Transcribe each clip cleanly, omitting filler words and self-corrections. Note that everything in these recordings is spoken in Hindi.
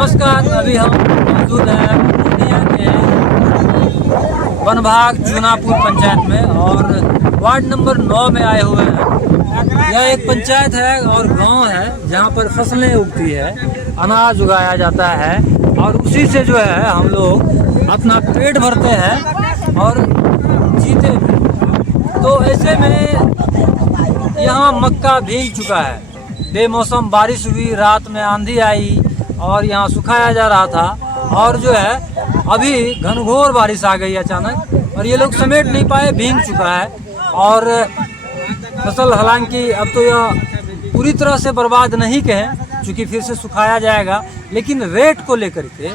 नमस्कार। अभी हम मौजूद हैं पूर्णिया के वनभाग चुनापुर पंचायत में और वार्ड नंबर 9 में आए हुए हैं। यह एक पंचायत है और गांव है जहां पर फसलें उगती है, अनाज उगाया जाता है और उसी से जो है हम लोग अपना पेट भरते हैं और जीते भी। तो ऐसे में यहाँ मक्का भीग चुका है। बेमौसम बारिश हुई, रात में आंधी आई और यहाँ सुखाया जा रहा था और जो है अभी घनघोर बारिश आ गई अचानक और ये लोग समेट नहीं पाए, भीग चुका है। और फसल हालांकि अब तो यह पूरी तरह से बर्बाद नहीं कहें क्योंकि फिर से सुखाया जाएगा, लेकिन रेट को लेकर के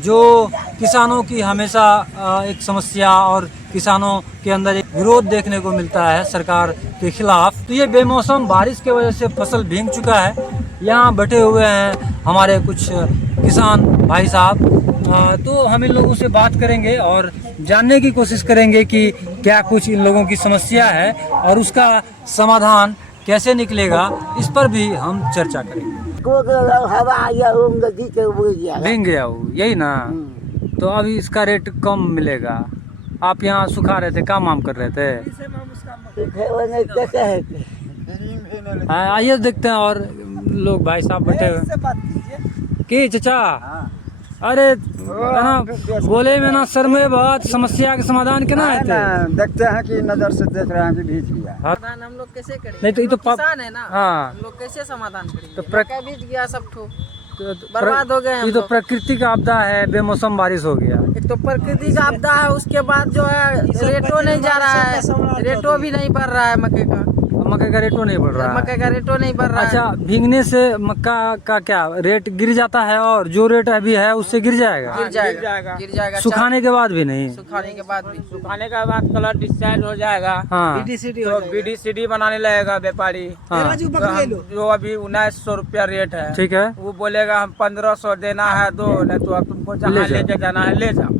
जो किसानों की हमेशा एक समस्या और किसानों के अंदर एक विरोध देखने को मिलता है सरकार के खिलाफ, तो ये बेमौसम बारिश की वजह से फसल भीग चुका है। यहाँ बैठे हुए हैं हमारे कुछ किसान भाई साहब, तो हम इन लोगों से बात करेंगे और जानने की कोशिश करेंगे कि क्या कुछ इन लोगों की समस्या है और उसका समाधान कैसे निकलेगा, इस पर भी हम चर्चा करेंगे। भीग गया वो, यही ना। तो अभी इसका रेट कम मिलेगा। आप यहाँ सुखा रहे थे, काम वाम कर रहे थे। आइए देखते हैं और लोग भाई साहब बैठे हुए कि चाचा, अरे ना बोले में ना सर में बहुत समस्या के समाधान के ना है। देखते हैं कि नजर से देख रहे हैं कि भीज गया। समाधान हम लोग कैसे करेंगे? नहीं तो ये तो किसान है ना। हाँ, हम लोग कैसे समाधान करेंगे? तो मक्का भीज गया, सब ठो बर्बाद हो गए हम ये तो लोग। प्रकृति का आपदा है, बेमौसम बारिश हो गया। एक तो प्रकृति का आपदा है, उसके बाद जो है रेटो नहीं जा रहा है, रेटो भी नहीं बढ़ रहा है मक्के का। मक्के का रेटो नहीं बढ़ रहा है। मक्के का रेटो नहीं बढ़ रहा है। अच्छा, भीगने से मक्का का क्या रेट गिर जाता है और जो रेट अभी है उससे गिर जाएगा। गिर जाएगा। सुखाने के बाद भी नहीं। सुखाने के बाद भी। सुखाने के बाद कलर डिस्चार्ज हो जाएगा। हाँ, बीडीसीडी बनाने लगेगा व्यापारी। हाँ, जो अभी 1900 रुपया रेट है, ठीक है। वो बोलेगा हम 1500 देना है, दो नहीं तो अब तुमको जहाँ लेके जाना है ले जाओ।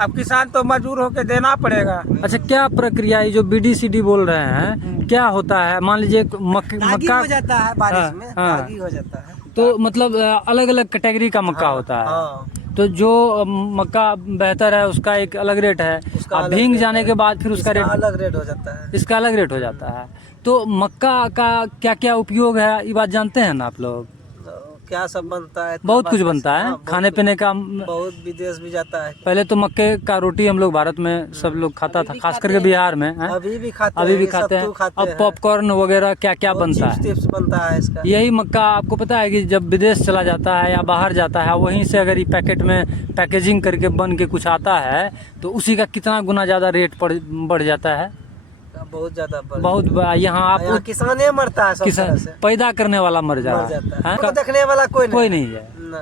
अब किसान तो मजबूर होके देना पड़ेगा। अच्छा, क्या प्रक्रिया ये जो बीडीसीडी बोल रहे हैं क्या होता है? मान लीजिए मक्का हो जाता है बारिश में, हाँ, दागी हो जाता है। तो मतलब अलग अलग कैटेगरी का मक्का होता है। हाँ। तो जो मक्का बेहतर है उसका एक अलग रेट है, अब भीग जाने के बाद फिर उसका रेट अलग रेट हो जाता है। इसका अलग रेट हो जाता है। तो मक्का का क्या क्या उपयोग है ये बात जानते हैं ना आप लोग? क्या सब बनता है? बहुत कुछ बनता है, खाने पीने का। बहुत विदेश भी जाता है। पहले तो मक्के का रोटी हम लोग भारत में सब लोग खाता था, खास करके बिहार में है? अभी भी खाते अभी भी हैं, खाते हैं। सत्तू खाते अब हैं। पॉपकॉर्न वगैरह क्या क्या बनता है, चिप्स बनता है इसका। यही मक्का आपको पता है कि जब विदेश चला जाता है या बाहर जाता है, वहीं से अगर ये पैकेट में पैकेजिंग करके बन के कुछ आता है तो उसी का कितना गुना ज़्यादा रेट बढ़ जाता है। बहुत ज्यादा यहाँ आप किसान मरता है, सब किसान तरह से पैदा करने वाला मर जाता जाता है। है, देखने वाला कोई नहीं है। ना।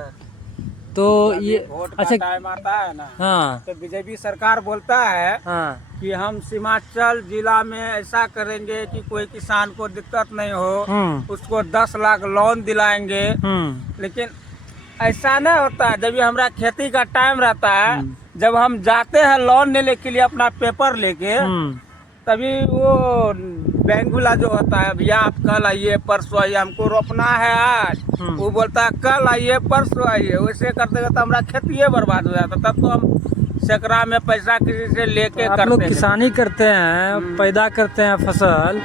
तो ये अच्छा टाइम आता है ना, हाँ तो बीजेपी सरकार बोलता है हाँ कि हम सीमांचल जिला में ऐसा करेंगे कि कोई किसान को दिक्कत नहीं हो, उसको 10 लाख लोन दिलाएंगे। लेकिन ऐसा नहीं होता है। जब ये हमारा खेती का टाइम रहता है, जब हम जाते हैं लोन लेने के लिए अपना पेपर लेके, तभी वो बैंक वाला जो होता है, भैया आप कल आइए परसों आइए, हमको रोपना है आज। वो बोलता है कल आइए परसों आइए। वैसे करते करते हमारा खेती बर्बाद हो जाता। तब तो हम सैकड़ा में पैसा किसी से लेके आप करते लोग हैं। किसानी करते हैं, पैदा करते हैं फसल।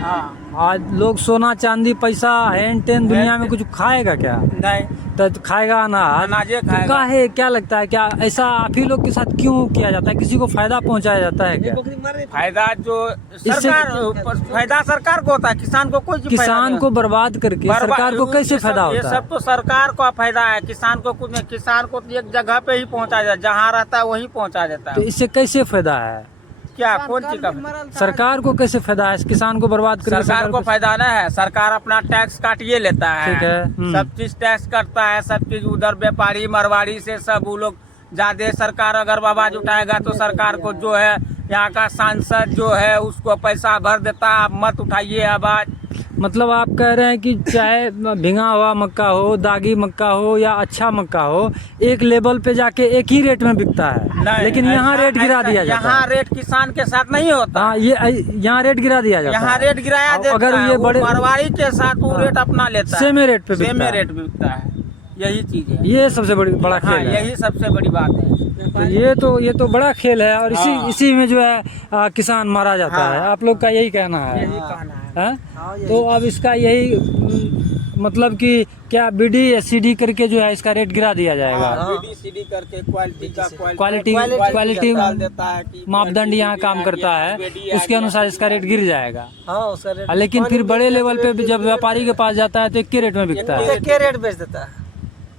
आज लोग सोना चांदी पैसा हैन टेन दुनिया में कुछ खाएगा क्या? नहीं, तो खाएगा अनाज। अनाजे तो खाएगा। काहे, क्या लगता है क्या ऐसा आप ही लोग के साथ क्यों किया जाता है? किसी को फायदा पहुंचाया जाता है क्या? फायदा जो फायदा सरकार को होता है, किसान को कोई फायदा किसान नहीं। को बर्बाद करके सरकार को कैसे फायदा ये होता है? सब तो सरकार का फायदा है, किसान को कुछ नहीं। किसान को एक जगह पे ही पहुंचा जाता है, जहाँ रहता है वहीं पहुंचा जाता तो है। इससे कैसे फायदा है? क्या कौन चीज का? सरकार को कैसे फायदा है? किसान को बर्बाद करके सरकार को फायदा नहीं है। सरकार अपना टैक्स काटिए लेता है, ठीक है। सब चीज टैक्स करता है, सब चीज उधर व्यापारी मरवाड़ी से सब वो लोग ज्यादा। सरकार अगर आवाज उठाएगा तो सरकार को जो है यहाँ का सांसद जो है उसको पैसा भर देता है, आप मत उठाइए आवाज। मतलब आप कह रहे हैं कि चाहे भिंगा हुआ मक्का हो, दागी मक्का हो या अच्छा मक्का हो, एक लेवल पे जाके एक ही रेट में बिकता है, लेकिन यहाँ रेट गिरा दिया जाता है। यहाँ रेट किसान के साथ नहीं होता। हाँ, ये यहाँ रेट गिरा दिया जाता है। यहाँ रेट गिराया देता अगर है, ये वो बड़े मारवाड़ी के साथ वो रेट अपना लेता है, सेम रेट पे सेम रेट बिकता है। यही चीज है। ये सबसे बड़ा हाँ, खेल है। यही सबसे बड़ी बात है। तो ये तो बड़ा खेल है और हाँ। इसी में जो है किसान मारा जाता हाँ। है। आप लोग का यही कहना है, यही कहना है। हैं? हाँ, यही तो अब इसका यही मतलब कि क्या बीडी या सीडी करके जो है इसका रेट गिरा दिया जाएगा। हाँ, BD/CD करके क्वालिटी का क्वालिटी डाल देता है कि मापदंड यहाँ BD काम आ करता गया, है, BD आ उसके गया, अनुसार इसका रेट गिर जाएगा। हाँ उसका रेट। लेकिन फिर बड़े लेवल पे जब व्यापारी के पास जाता है तो एक के रेट में बिकता है। के रेट बेच देता है,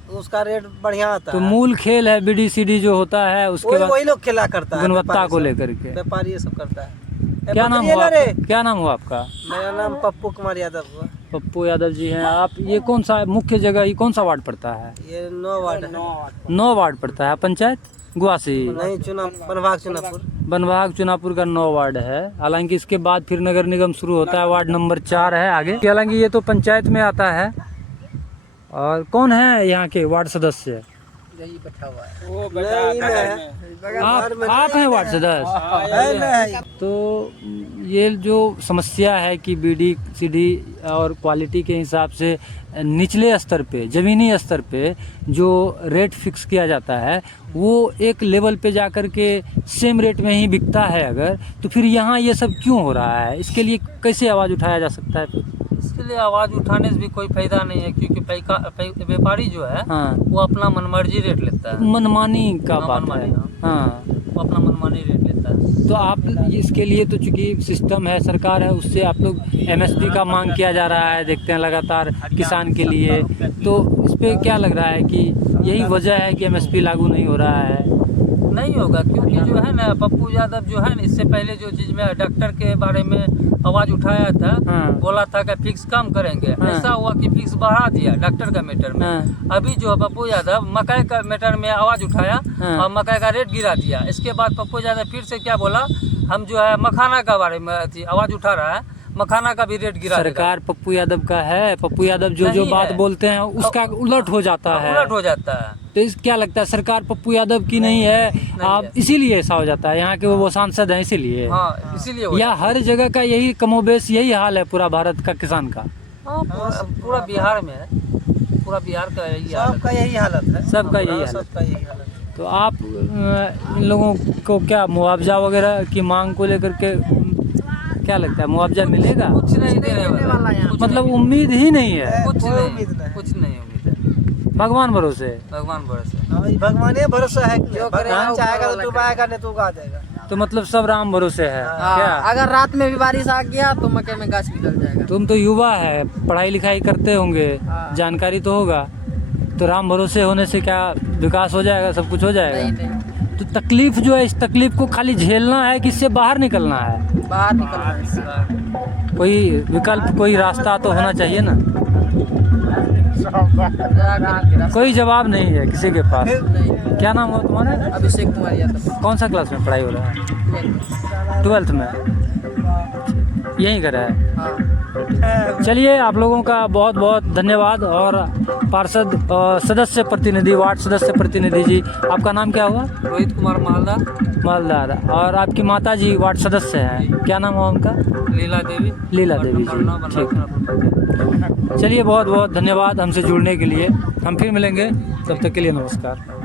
तो उसका रेट बढ़िया आता तो है। मूल खेल है बीडी सीडी जो होता है, उसके बाद वही लोग खेला करता है, गुणवत्ता को व्यापारी लेकर के। सब। व्यापारी ये सब करता है। क्या नाम बकरिया हुआ ना रे? क्या नाम हुआ आपका? मेरा नाम पप्पू कुमार यादव हुआ। पप्पू यादव जी हैं आप। ये कौन सा मुख्य जगह, ये कौन सा वार्ड पड़ता है? ये 9 वार्ड है। 9 वार्ड पड़ता है। पंचायत गुआसी, नहीं चुनाव बनभाग चुनापुर। बनभाग चुनापुर का 9 वार्ड है। हालांकि इसके बाद फिर नगर निगम शुरू होता है, वार्ड नंबर 4 है आगे। हालांकि ये तो पंचायत में आता है। और कौन है यहाँ के वार्ड सदस्य? यही बैठा हुआ है। वो नहीं, बता मैं आप हैं वार्ड सदस्य? तो ये जो समस्या है कि बीडी सीडी और क्वालिटी के हिसाब से निचले स्तर पे, ज़मीनी स्तर पे जो रेट फिक्स किया जाता है वो एक लेवल पे जाकर के सेम रेट में ही बिकता है अगर, तो फिर यहाँ ये सब क्यों हो रहा है? इसके लिए कैसे आवाज़ उठाया जा सकता है फिर? इसके लिए आवाज़ उठाने से भी कोई फायदा नहीं है, क्योंकि व्यापारी जो है हाँ, वो अपना मनमर्जी रेट लेता है। मनमानी का हाँ, बात मनमानी, है। हाँ, वो अपना मनमानी रेट लेता है। तो आप इसके लिए तो चूंकि सिस्टम है, सरकार है, उससे आप लोग एमएसपी का मांग किया जा रहा है, देखते हैं लगातार किसान के लिए। तो इस पे क्या लग रहा है कि यही वजह है कि एमएसपी लागू नहीं हो रहा है? नहीं होगा, क्योंकि जो है ना पप्पू यादव जो है ना, इससे पहले जो चीज़ में डॉक्टर के बारे में आवाज़ उठाया था, हाँ। बोला था कि फिक्स कम करेंगे। हाँ। ऐसा हुआ कि फिक्स बढ़ा दिया डॉक्टर का मैटर में। हाँ। अभी जो है पप्पू यादव मकई का मैटर में आवाज़ उठाया हाँ। और मकई का रेट गिरा दिया। इसके बाद पप्पू यादव फिर से क्या बोला, हम जो है मखाना का बारे में आवाज़ उठा रहा है, मखाना का भी रेट गिरा देगा। सरकार पप्पू यादव का है। पप्पू यादव जो नहीं बात है। बोलते हैं उसका उलट हो जाता है। उलट हो जाता है। तो क्या लगता है सरकार पप्पू यादव की नहीं है, आप है। इसीलिए ऐसा हो जाता है? यहाँ के वो सांसद हैं इसीलिए? हाँ, इसीलिए हो या हर जगह का यही कमोबेश यही हाल है पूरा भारत का किसान का? हाँ, पूरा बिहार में है, पूरा बिहार का यही हाल सबका यही हालत है। सबका यही हाँ, हालत। सबका यही हालत है। तो आप इन लोगों को क्या मुआवजा वगैरह की मांग को लेकर के क्या लगता है, मुआवजा मिलेगा? कुछ नहीं देने वाला है, कुछ मतलब नहीं, उम्मीद ही नहीं है, कुछ कोई नहीं, उम्मीद नहीं। कुछ नहीं उम्मीद है। भगवान भरोसे। भगवान भरोसे। हाँ, ये भगवान ही भरोसा है कि जो करेगा भगवान वो चाहेगा ऊपर तो तू वाला आएगा, नहीं तो उगा देगा। तो मतलब सब राम भरोसे है हाँ, क्या? अगर रात में भी बारिश आ गया तो मकई में गाछ निकल जाएगा। तुम तो युवा है, पढ़ाई लिखाई करते होंगे, हाँ। जानकारी तो होगा। तो राम भरोसे होने से क्या विकास हो जाएगा, सब कुछ हो नहीं जाएगा? नहीं, तो तकलीफ जो है, इस तकलीफ को खाली झेलना है कि इससे बाहर निकलना है? बाहर निकल कोई विकल्प, कोई रास्ता तो होना चाहिए ना। कोई जवाब नहीं है किसी के पास। क्या नाम हुआ तुम्हारा? अभिषेक कुमार यादव। कौन सा क्लास में पढ़ाई हो रहा है? 12th में। यहीं करा है? हाँ। चलिए, आप लोगों का बहुत बहुत धन्यवाद। और पार्षद सदस्य प्रतिनिधि, वार्ड सदस्य प्रतिनिधि जी, आपका नाम क्या हुआ? रोहित कुमार मालदार। और आपकी माता जी वार्ड सदस्य हैं, क्या नाम हुआ उनका? लीला देवी। लीला देवी जी। ठीक। चलिए, बहुत बहुत धन्यवाद हमसे जुड़ने के लिए। हम फिर मिलेंगे, तब तक के लिए नमस्कार।